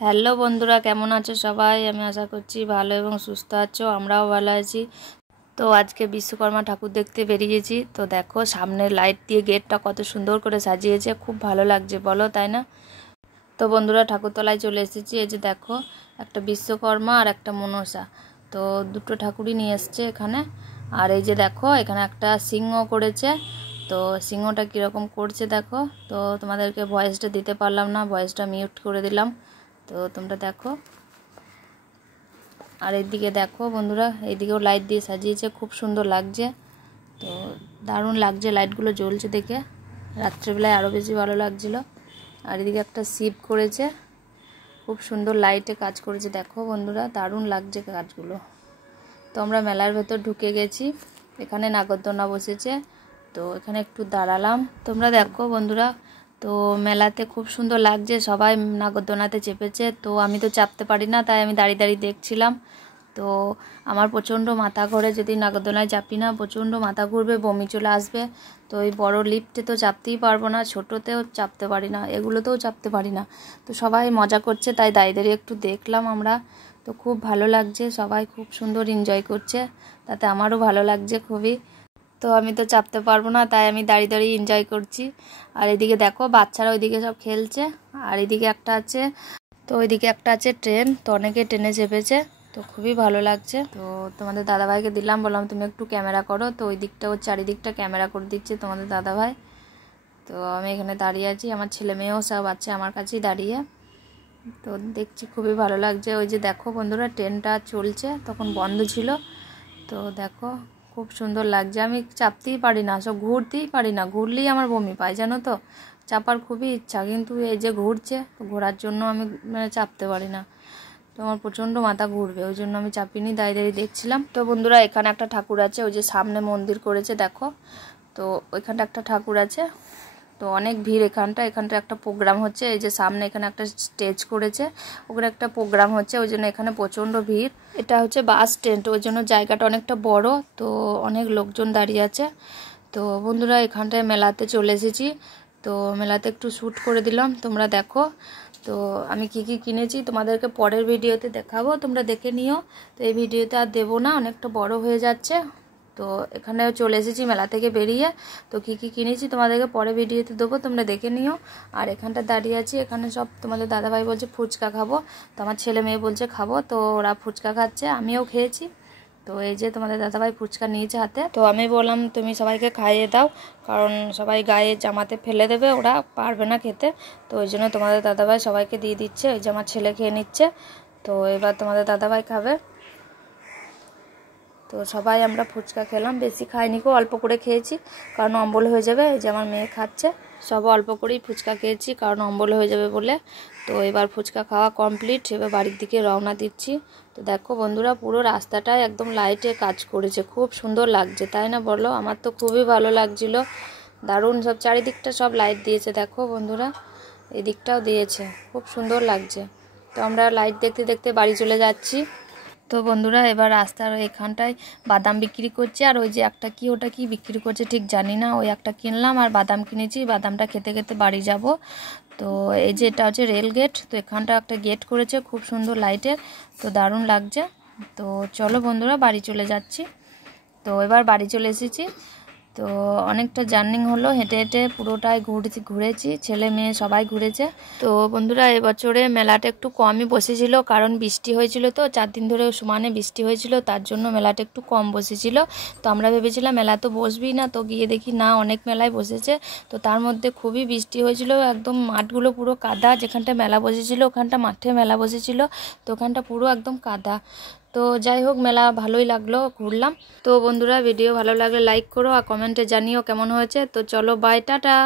Hello বন্ধুরা, কেমন আছো সবাই? আমি আশা করছি ভালো এবং সুস্থ আছো। আমরাও ভালো আছি। তো আজকে বিশ্বকর্মা ঠাকুর দেখতে বেরিয়েছি। তো দেখো সামনের লাইট দিয়ে গেটটা কত সুন্দর করে সাজিয়েছে, খুব ভালো লাগছে বলো, তাই না? তো বন্ধুরা ঠাকুরতলায় চলে এসেছি। এই যে দেখো, একটা বিশ্বকর্মা আর একটা মনসা, তো দুটো ঠাকুরই নিয়ে এসছে এখানে। আর এই যে দেখো এখানে একটা সিংহ করেছে। তো সিংহটা কীরকম করছে দেখো। তো তোমাদেরকে ভয়েসটা দিতে পারলাম না, ভয়েসটা মিউট করে দিলাম। তো তোমরা দেখো। আর এইদিকে দেখো বন্ধুরা, এইদিকেও লাইট দিয়ে সাজিয়েছে, খুব সুন্দর লাগছে। তো দারুণ লাগছে, লাইটগুলো জ্বলছে দেখে রাত্রেবেলায় আরও বেশি ভালো লাগছিলো। আর এদিকে একটা শিব করেছে, খুব সুন্দর লাইটে কাজ করেছে দেখো বন্ধুরা, দারুণ লাগছে কাজগুলো। তো আমরা মেলার ভেতর ঢুকে গেছি, এখানে নাগরদোলনা বসেছে। তো এখানে একটু দাঁড়ালাম। তোমরা দেখো বন্ধুরা, তো মেলাতে খুব সুন্দর লাগছে, সবাই নাগরদোলনাতে চেপেছে। তো আমি তো চাপতে পারি না, তাই আমি দাঁড়িয়ে দাঁড়িয়ে দেখছিলাম। তো আমার প্রচণ্ড মাথা ঘোরে, যদি নাগরদোলনায় চাপি না প্রচণ্ড মাথা ঘুরবে, বমি চলে আসবে। তো এই বড় লিফটে তো চাপতেই পারবো না, ছোটোতেও চাপতে পারি না, এগুলোতেও চাপতে পারি না। তো সবাই মজা করছে, তাই দাঁড়িয়ে দাঁড়িয়ে একটু দেখলাম আমরা। তো খুব ভালো লাগছে, সবাই খুব সুন্দর এনজয় করছে, তাতে আমারও ভালো লাগছে খুবই। তো আমি তো চাপতে পারবো না, তাই আমি দাঁড়িয়ে দাঁড়িয়ে এনজয় করছি। আর এদিকে দেখো বাচ্চারা ওইদিকে সব খেলছে। আর এদিকে একটা আছে, তো ওইদিকে একটা আছে ট্রেন, তো অনেকে ট্রেনে চেপেছে। তো খুবই ভালো লাগছে। তো তোমাদের দাদাভাইকে দিলাম, বললাম তুমি একটু ক্যামেরা করো। তো ওই দিকটা, ওর চারিদিকটা ক্যামেরা করে দিচ্ছে তোমাদের দাদাভাই। তো আমি এখানে দাঁড়িয়ে আছি, আমার ছেলে মেয়েও সব আছে আমার কাছেই দাঁড়িয়ে। তো দেখছি খুবই ভালো লাগছে। ওই যে দেখো বন্ধুরা, ট্রেনটা চলছে, তখন বন্ধ ছিল। তো দেখো খুব সুন্দর লাগছে। আমি চাপতেই পারি না, সব ঘুরতেই পারি না, ঘুরলেই আমার বমি পায় জানো তো। চাপার খুবই ইচ্ছা, কিন্তু এই যে ঘুরছে, তো ঘোরার জন্য আমি চাপতে পারি না। তো আমার প্রচণ্ড মাথা ঘুরবে, ওই জন্য আমি চাপিনি, দাঁড়িয়ে দাঁড়িয়ে দেখছিলাম। তো বন্ধুরা এখানে একটা ঠাকুর আছে, ওই যে সামনে মন্দির করেছে দেখো। তো ওইখানটা একটা ঠাকুর আছে। তো অনেক ভিড় এখানটা একটা প্রোগ্রাম হচ্ছে। এই যে সামনে এখানে একটা স্টেজ করেছে, ওখানে একটা প্রোগ্রাম হচ্ছে, ওই জন্য এখানে প্রচণ্ড ভিড়। এটা হচ্ছে বাস স্ট্যান্ড, ওই জন্য জায়গাটা অনেকটা বড়, তো অনেক লোকজন দাঁড়িয়ে আছে। তো বন্ধুরা এখানটায় মেলাতে চলে এসেছি। তো মেলাতে একটু শ্যুট করে দিলাম, তোমরা দেখো। তো আমি কি কি কিনেছি তোমাদেরকে পরের ভিডিওতে দেখাবো, তোমরা দেখে নিও। তো এই ভিডিওতে আর দেবো না, অনেকটা বড় হয়ে যাচ্ছে। তো এখানেও চলে এসেছি মেলা থেকে বেরিয়ে। তো কি কি কিনেছি তোমাদেরকে পরে ভিডিওতে দেবো, তোমরা দেখে নিও। আর এখানটা দাঁড়িয়ে আছি, এখানে সব তোমাদের দাদাভাই বলছে ফুচকা খাবো, তো আমার ছেলে মেয়ে বলছে খাবো, তো ওরা ফুচকা খাচ্ছে, আমিও খেয়েছি। তো এই যে তোমাদের দাদাভাই ফুচকা নিয়েছে হাতে। তো আমি বললাম তুমি সবাইকে খাইয়ে দাও, কারণ সবাই গায়ে জামাতে ফেলে দেবে, ওরা পারবে না খেতে। তো ওই জন্য তোমাদের দাদাভাই সবাইকে দিয়ে দিচ্ছে, ওই যে আমার ছেলে খেয়ে নিচ্ছে। তো এবার তোমাদের দাদাভাই খাবে। তো সবাই আমরা ফুচকা খেলাম, বেশি খাইনি গো, অল্প করে খেয়েছি, কারণ অম্বল হয়ে যাবে। এই যে আমার মেয়ে খাচ্ছে, সব অল্প করেই ফুচকা খেয়েছি, কারণ অম্বল হয়ে যাবে বলে। তো এবার ফুচকা খাওয়া কমপ্লিট, এবার বাড়ির দিকে রওনা দিচ্ছি। তো দেখো বন্ধুরা, পুরো রাস্তাটায় একদম লাইটে কাজ করেছে, খুব সুন্দর লাগছে, তাই না বলো? আমার তো খুবই ভালো লাগছিল, দারুণ সব চারিদিকটা সব লাইট দিয়েছে দেখো বন্ধুরা, এদিকটাও দিয়েছে, খুব সুন্দর লাগছে। তো আমরা লাইট দেখতে দেখতে বাড়ি চলে যাচ্ছি। তো বন্ধুরা এবার রাস্তার এখানটায় বাদাম বিক্রি করছে, আর ওই যে একটা কি, ওটা কি বিক্রি করছে ঠিক জানি না, ওই একটা কিনলাম আর বাদাম কিনেছি, বাদামটা খেতে খেতে বাড়ি যাব। তো এই যে এটা হচ্ছে রেল গেট, তো এখানটা একটা গেট করেছে খুব সুন্দর লাইটের, তো দারুণ লাগছে। তো চলো বন্ধুরা বাড়ি চলে যাচ্ছি। তো এবার বাড়ি চলে এসেছি। তো অনেকটা জার্নি হলো, হেঁটে হেঁটে পুরোটাই ঘুরেছি, ছেলে মেয়ে সবাই ঘুরেছে। তো বন্ধুরা এবছরে মেলাটা একটু কমই বসেছিল, কারণ বৃষ্টি হয়েছিল, তো 4 দিন ধরে সমানে বৃষ্টি হয়েছিল, তার জন্য মেলাটা একটু কম বসেছিল। তো আমরা ভেবেছিলাম মেলা তো বসবেই না, তো গিয়ে দেখি না, অনেক মেলায় বসেছে। তো তার মধ্যে খুবই বৃষ্টি হয়েছিল, একদম মাঠগুলো পুরো কাদা, যেখানটা মেলা বসেছিল ওখানটা মাঠে মেলা বসেছিল, তো ওখানটা পুরো একদম কাদা। তো যাই হোক, মেলা ভালোই লাগলো, ঘুরলাম। তো বন্ধুরা ভিডিও ভালো লাগলে লাইক করো আর কমেন্টে জানিও কেমন হয়েছে। তো চলো বাই, টাটা।